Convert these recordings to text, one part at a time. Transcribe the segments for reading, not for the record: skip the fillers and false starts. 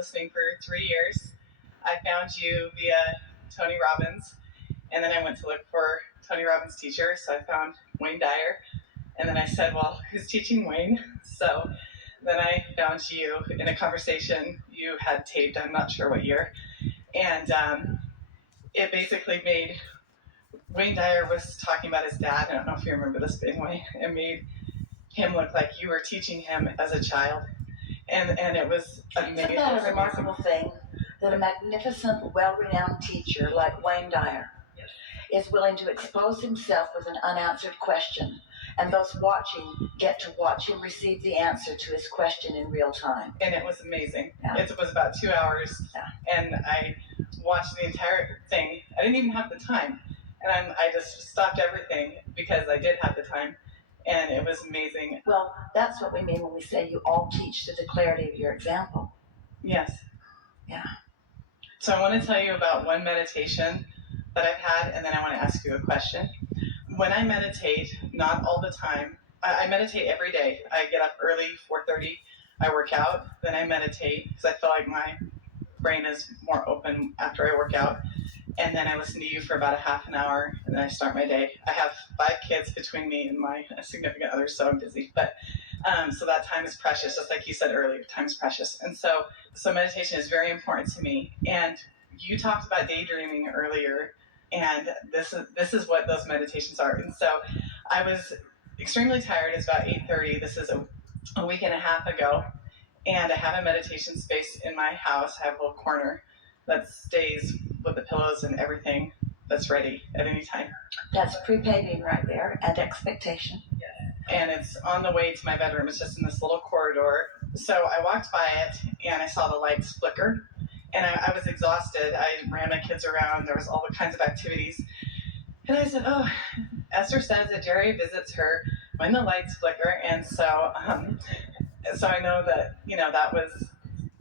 listening for 3 years. I found you via Tony Robbins, and then I went to look for Tony Robbins' teacher, so I found Wayne Dyer, and then I said, well, who's teaching Wayne? So then I found you in a conversation you had taped, I'm not sure what year, and it basically made, Wayne Dyer was talking about his dad, I don't know if you remember this, but anyway, it made him look like you were teaching him as a child, and it was amazing. Isn't that a remarkable thing, that a magnificent, well-renowned teacher like Wayne Dyer is willing to expose himself with an unanswered question, and those watching get to watch him receive the answer to his question in real time. And it was amazing. Yeah. It was about 2 hours, and I watched the entire thing. I didn't even have the time, and I just stopped everything because I did have the time, and it was amazing. Well, that's what we mean when we say you all teach to the clarity of your example. Yes. Yeah. So I want to tell you about one meditation that I've had, and then I want to ask you a question. When I meditate, not all the time, I meditate every day. I get up early, 4:30, I work out, then I meditate because I feel like my brain is more open after I work out. And then I listen to you for about a half an hour, and then I start my day. I have 5 kids between me and my significant other, so I'm busy. But so that time is precious, just like you said earlier, time is precious. And so meditation is very important to me. And you talked about daydreaming earlier, and this is what those meditations are. And so I was extremely tired. It's about 8:30. This is a week and a half ago, and I have a meditation space in my house. I have a little corner that stays with the pillows and everything that's ready at any time. That's pre-paving right there, and expectation. And it's on the way to my bedroom. It's just in this little corridor. So I walked by it, and I saw the lights flicker, and I was exhausted. I ran my kids around. There was all the kinds of activities. And I said, oh, Esther says that Jerry visits her when the lights flicker. And so I know that, that was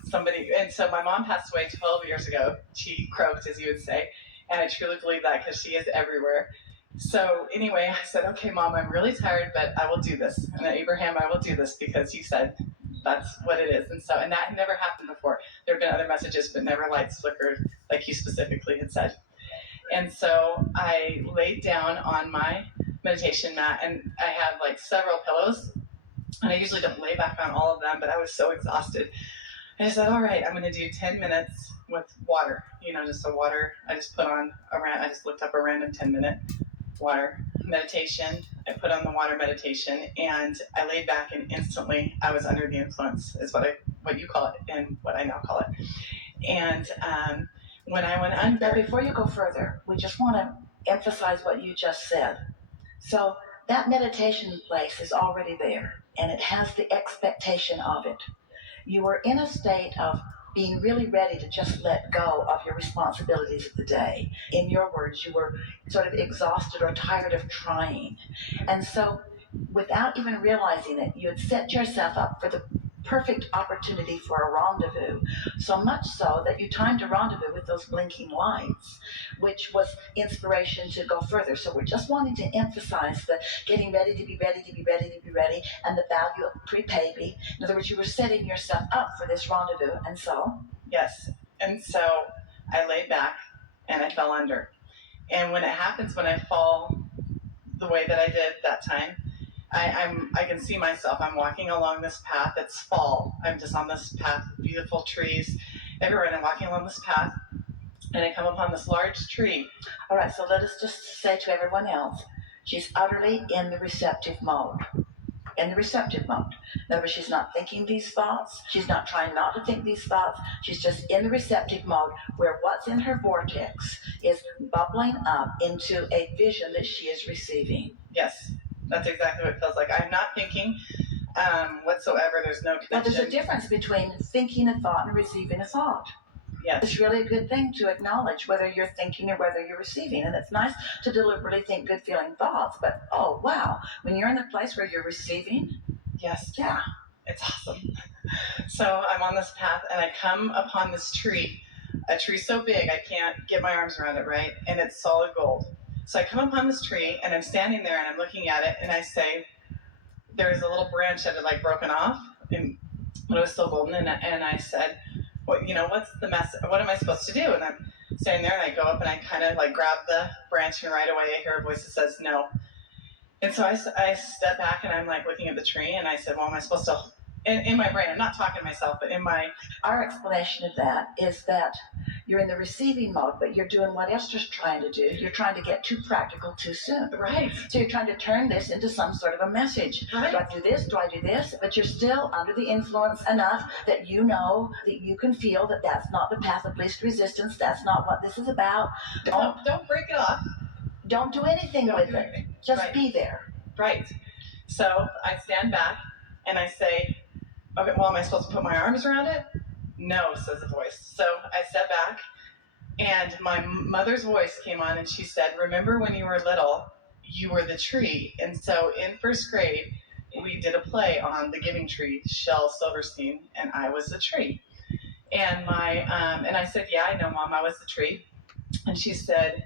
somebody. And so my mom passed away 12 years ago. She croaked, as you would say. And I truly believe that because she is everywhere. So anyway, I said, okay, Mom, I'm really tired, but I will do this. And Abraham, I will do this because you said that's what it is. And that had never happened before. There have been other messages, but never lights flickered like you specifically had said. And so I laid down on my meditation mat, and I had like several pillows, and I usually don't lay back on all of them, but I was so exhausted. I just said, all right, I'm going to do 10 minutes with water, just a water. I just looked up a random 10-minute water meditation. I put on the water meditation, and I laid back, and instantly I was under the influence, is what you call it and what I now call it. And when I went under... Now, before you go further, we just want to emphasize what you just said. So that meditation place is already there, and it has the expectation of it. You were in a state of being really ready to just let go of your responsibilities of the day. In your words, you were sort of exhausted or tired of trying. And so, without even realizing it, you had set yourself up for the perfect opportunity for a rendezvous, so much so that you timed a rendezvous with those blinking lights, which was inspiration to go further. So we're just wanting to emphasize the getting ready to be ready to be ready to be ready, and the value of pre-paving. In other words, you were setting yourself up for this rendezvous, and so? Yes, and so I laid back, and I fell under. And when it happens, when I fall the way that I did that time, I can see myself. I'm walking along this path. It's fall. I'm just on this path, beautiful trees everywhere, and I'm walking along this path, and I come upon this large tree. All right, so let us just say to everyone else, she's utterly in the receptive mode. In the receptive mode. In other words, she's not thinking these thoughts. She's not trying not to think these thoughts. She's just in the receptive mode, where what's in her vortex is bubbling up into a vision that she is receiving. Yes. That's exactly what it feels like. I'm not thinking whatsoever. There's no connection. But there's a difference between thinking a thought and receiving a thought. Yes. It's really a good thing to acknowledge whether you're thinking or whether you're receiving. And it's nice to deliberately think good feeling thoughts. But, oh, wow, when you're in the place where you're receiving. Yes. Yeah. It's awesome. So I'm on this path, and I come upon this tree, a tree so big I can't get my arms around it, right? And it's solid gold. So I come upon this tree, and I'm standing there, and I'm looking at it, and I say, there's a little branch that had broken off, but it was still golden, and I said, what's the mess? What am I supposed to do? And I'm standing there, and I go up and I kind of like grab the branch, and right away I hear a voice that says no. And so I step back, and I'm like looking at the tree, and I said, well, am I supposed to? In my brain, I'm not talking to myself, but in my. Our explanation of that is that you're in the receiving mode, but you're doing what Esther's trying to do. You're trying to get too practical too soon. Right. So you're trying to turn this into some sort of a message. Right. Do I do this? Do I do this? But you're still under the influence enough that you know that you can feel that that's not the path of least resistance. That's not what this is about. Don't break it off. Don't do anything with it. Just right. Be there. Right. So I stand back and I say, okay, well, am I supposed to put my arms around it? No, says the voice. So I step back, and my mother's voice came on, and she said, remember when you were little, you were the tree. And so in first grade, we did a play on the giving tree, Shel Silverstein, and I was the tree. And and I said, yeah, I know, Mom, I was the tree. And she said,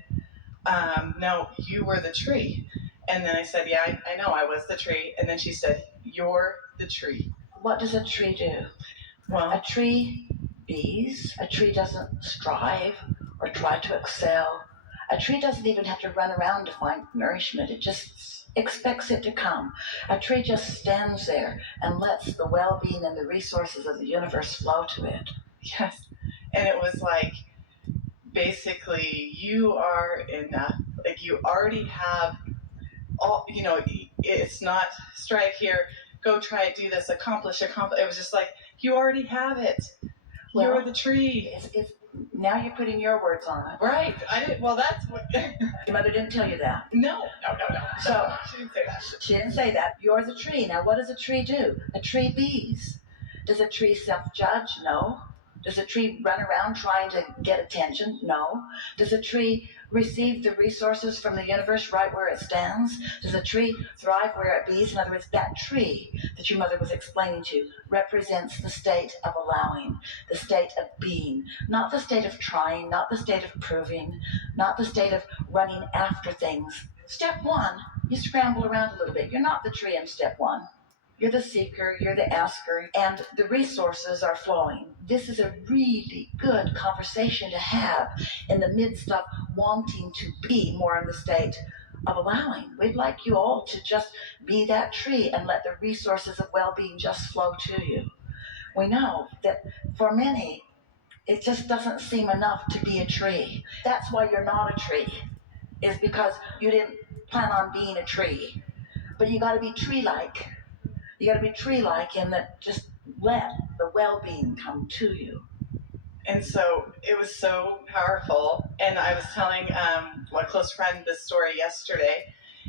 no, you were the tree. And then I said, yeah, I know, I was the tree. And then she said, you're the tree. What does a tree do? Well, a tree bees. A tree doesn't strive or try to excel. A tree doesn't even have to run around to find nourishment. It just expects it to come. A tree just stands there and lets the well-being and the resources of the universe flow to it. Yes. And it was like, basically, you are enough. Like, you already have all, it's not strive here, go try it, do this, accomplish. It was just like, you already have it. Well, you're the tree. Now you're putting your words on it. Right. I didn't. Well, that's what. Your mother didn't tell you that. No. So she didn't say that. She didn't say that. You're the tree. Now, what does a tree do? A tree bees. Does a tree self-judge? No. Does a tree run around trying to get attention? No. Does a tree receive the resources from the universe right where it stands? Does a tree thrive where it bees? In other words, that tree that your mother was explaining to you represents the state of allowing, the state of being, not the state of trying, not the state of proving, not the state of running after things. Step one, you scramble around a little bit. You're not the tree in step one. You're the seeker, you're the asker, and the resources are flowing. This is a really good conversation to have in the midst of wanting to be more in the state of allowing. We'd like you all to just be that tree and let the resources of well-being just flow to you. We know that for many, it just doesn't seem enough to be a tree. That's why you're not a tree, is because you didn't plan on being a tree. But you got to be tree-like. You got to be tree-like in that just let the well-being come to you. And so it was so powerful. And I was telling my close friend this story yesterday,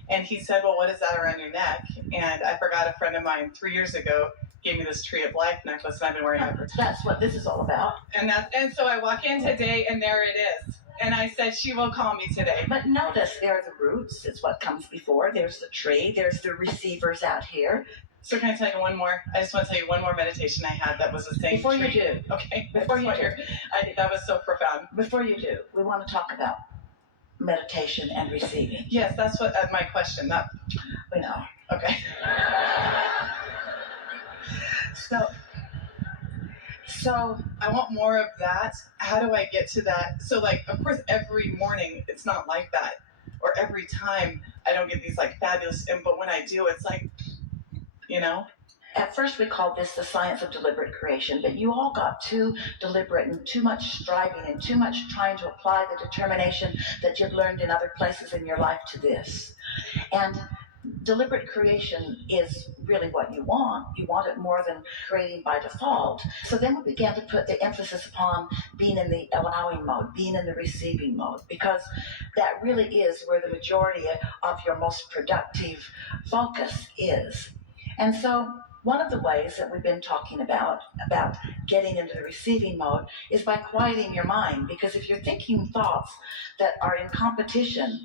and he said, well, what is that around your neck? And I forgot, a friend of mine 3 years ago gave me this Tree of Life necklace, and I've been wearing it for time. That's what this is all about. And so I walk in today, and there it is. And I said, she will call me today. But notice, there are the roots. It's what comes before. There's the tree. There's the receivers out here. So can I tell you one more? I just want to tell you one more meditation I had that was the same. Before tree. You do. Okay. Before you do. That was so profound. Before you do, we want to talk about meditation and receiving. Yes, that's what my question. We know. Okay. So I want more of that. How do I get to that? So, like, of course, every morning it's not like that, or every time I don't get these like fabulous. But when I do, it's like, At first we called this the science of deliberate creation, but you all got too deliberate and too much striving and too much trying to apply the determination that you've learned in other places in your life to this. And deliberate creation is really what you want. You want it more than creating by default. So then we began to put the emphasis upon being in the allowing mode, being in the receiving mode, because that really is where the majority of your most productive focus is. And so one of the ways that we've been talking about getting into the receiving mode is by quieting your mind, because if you're thinking thoughts that are in competition,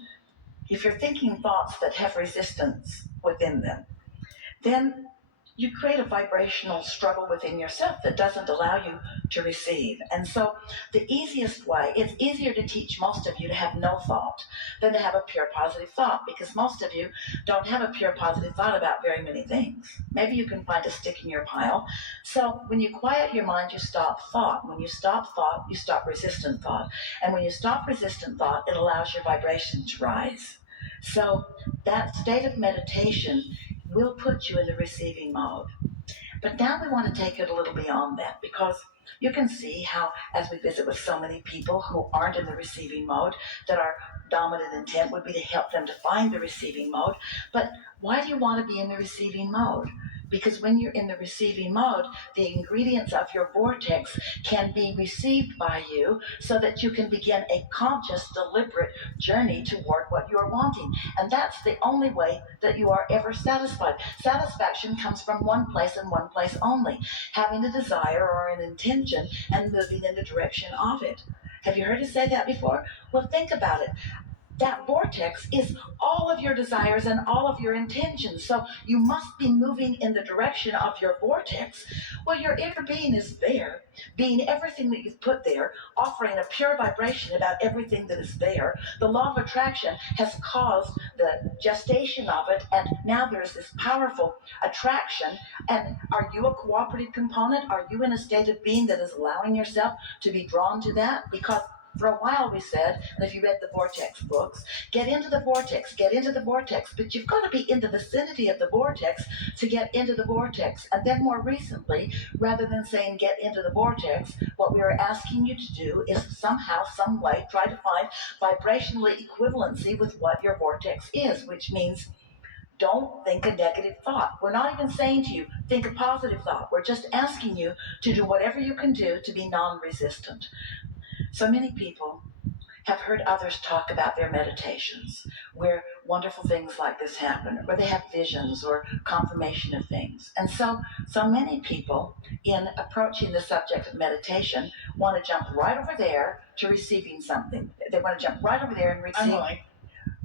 if you're thinking thoughts that have resistance within them, then you create a vibrational struggle within yourself that doesn't allow you to receive. And so the easiest way, it's easier to teach most of you to have no thought than to have a pure positive thought, because most of you don't have a pure positive thought about very many things. Maybe you can find a stick in your pile. So when you quiet your mind, you stop thought. When you stop thought, you stop resistant thought. And when you stop resistant thought, it allows your vibration to rise. So that state of meditation will put you in the receiving mode. But now we want to take it a little beyond that, because you can see how, as we visit with so many people who aren't in the receiving mode, that our dominant intent would be to help them to find the receiving mode. But why do you want to be in the receiving mode? Because when you're in the receiving mode, the ingredients of your vortex can be received by you so that you can begin a conscious, deliberate journey toward what you're wanting. And that's the only way that you are ever satisfied. Satisfaction comes from one place and one place only: having a desire or an intention and moving in the direction of it. Have you heard us say that before? Well, think about it. That vortex is all of your desires and all of your intentions. So you must be moving in the direction of your vortex. Well, your inner being is there, being everything that you've put there, offering a pure vibration about everything that is there. The law of attraction has caused the gestation of it, and now there's this powerful attraction. And are you a cooperative component? Are you in a state of being that is allowing yourself to be drawn to that? Because for a while we said, and if you read the vortex books, get into the vortex, but you've got to be in the vicinity of the vortex to get into the vortex. And then more recently, rather than saying get into the vortex, what we are asking you to do is somehow, some way, try to find vibrational equivalency with what your vortex is, which means don't think a negative thought. We're not even saying to you, think a positive thought. We're just asking you to do whatever you can do to be non-resistant. So many people have heard others talk about their meditations, where wonderful things like this happen, where they have visions or confirmation of things. And so many people, in approaching the subject of meditation, want to jump right over there to receiving something. They want to jump right over there and receive. I'm willing.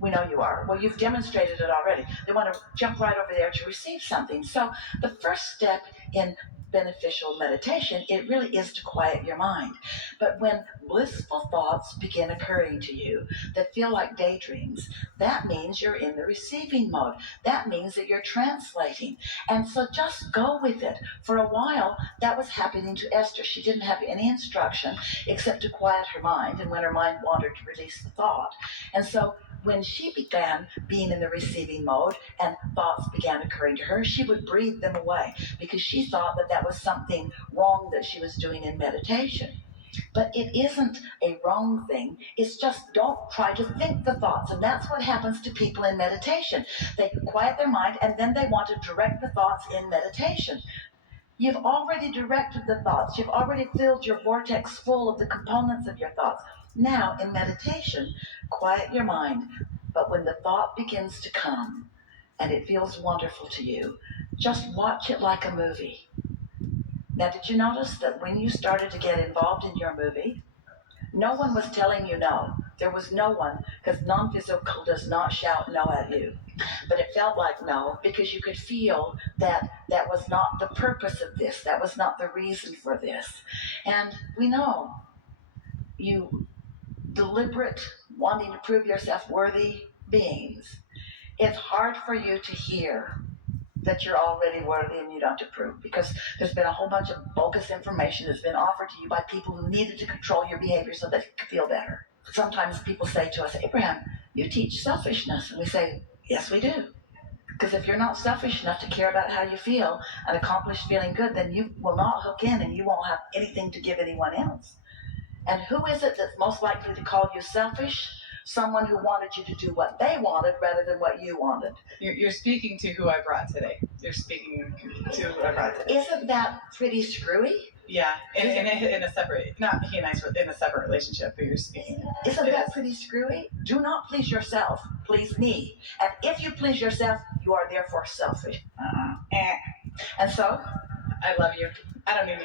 We know you are. Well, you've demonstrated it already. They want to jump right over there to receive something. So the first step in beneficial meditation, it really is to quiet your mind. But when blissful thoughts begin occurring to you that feel like daydreams, that means you're in the receiving mode. That means that you're translating. And so just go with it. For a while, that was happening to Esther. She didn't have any instruction except to quiet her mind, and when her mind wandered, to release the thought. And so when she began being in the receiving mode and thoughts began occurring to her, she would breathe them away, because she thought that that was something wrong that she was doing in meditation. But it isn't a wrong thing. It's just don't try to think the thoughts. And that's what happens to people in meditation. They quiet their mind and then they want to direct the thoughts in meditation. You've already directed the thoughts. You've already filled your vortex full of the components of your thoughts. Now, in meditation, quiet your mind. But when the thought begins to come and it feels wonderful to you, just watch it like a movie. Now, did you notice that when you started to get involved in your movie, no one was telling you no? There was no one, because non-physical does not shout no at you. But it felt like no, because you could feel that that was not the purpose of this. That was not the reason for this. And we know you deliberate, wanting to prove yourself worthy beings. It's hard for you to hear that you're already worthy and you don't have to prove, because there's been a whole bunch of bogus information that's been offered to you by people who needed to control your behavior so that you could feel better. Sometimes people say to us, Abraham, you teach selfishness. And we say, yes, we do. Because if you're not selfish enough to care about how you feel and accomplish feeling good, then you will not hook in and you won't have anything to give anyone else. And who is it that's most likely to call you selfish? Someone who wanted you to do what they wanted rather than what you wanted. You're speaking to who I brought today. You're speaking to who I brought today. Isn't that pretty screwy? Yeah, in a separate, not he and I in a separate relationship, but you're speaking. Isn't that pretty screwy? Do not please yourself, please me. And if you please yourself, you are therefore selfish. And so, I love you. I don't need